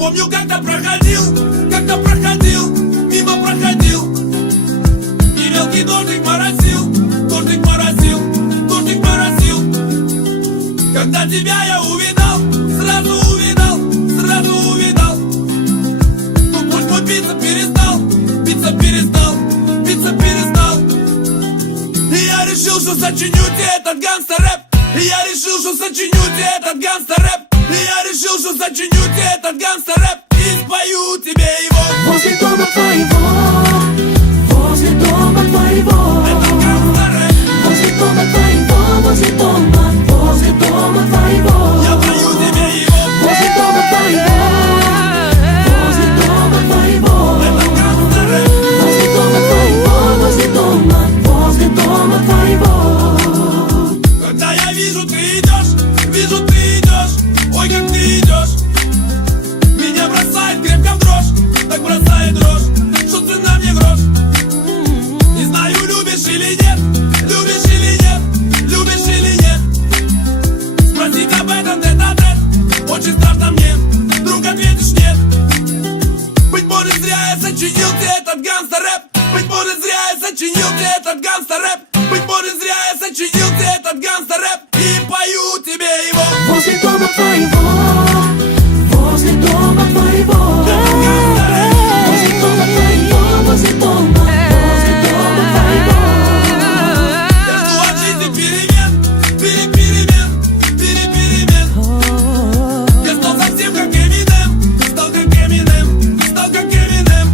помню, как-то проходил, мимо проходил. И мелкий дождик моросил, дождик моросил, дождик моросил. Когда тебя я увидал, сразу увидал, сразу увидал. Но пусть мой биться перестал, биться перестал, биться перестал. И я решил, что сочиню тебе этот гангстер-рэп. И я решил, что сочиню тебе этот гангстер-рэп. И я решил, что сочиню тебе этот гангстер-рэп. И спою тебе его возле дома твоего, возле дома твоего. Это гангстер-рэп. Возле дома твоего, возле дома твоего. Я пою тебе его возле дома твоего, возле дома твоего. Это гангстер-рэп. Возле дома твоего, возле дома твоего. Когда я вижу, ты идешь, ой, как ты идешь. Меня бросает крепко в дрожь, так бросает дрожь, что цена мне грош. Не знаю, любишь или нет, любишь или нет, любишь или нет. Спросить об этом тет-а-тет, очень страшно мне, вдруг ответишь нет. Быть может, зря я сочинил тебе этот гангстер-рэп. Быть может, зря я сочинил тебе этот гангстер-рэп. Быть может, зря я сочинил тебе этот гангстер-рэп. И пою тебе его возле дома твоего, возле дома твоего. гангстер-рэп. Возле дома твоего, возле дома твоего. Я жду от жизни перемен, перемен. Я стал совсем как Эминем, стал как Эминем.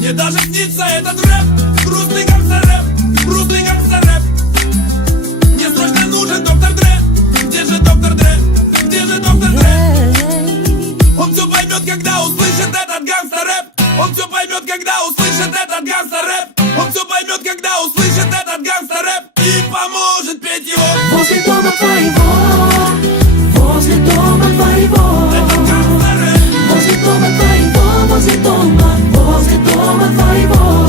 Мне даже снится этот рэп, грустный гангстер-рэп, грустный гангстер-рэп. Мне срочно нужен доктор Дре. Где же доктор Дре? Где же доктор Дре? Он все поймет, когда услышит этот гангстер-рэп. Он все поймет, когда услышит этот гангстер-рэп. Он все поймет, когда услышит этот гангстер-рэп. И поможет петь его Возле дома твоего, возле дома твоего. Это гангстер-рэп. Возле дома твоего, возле дома твоего.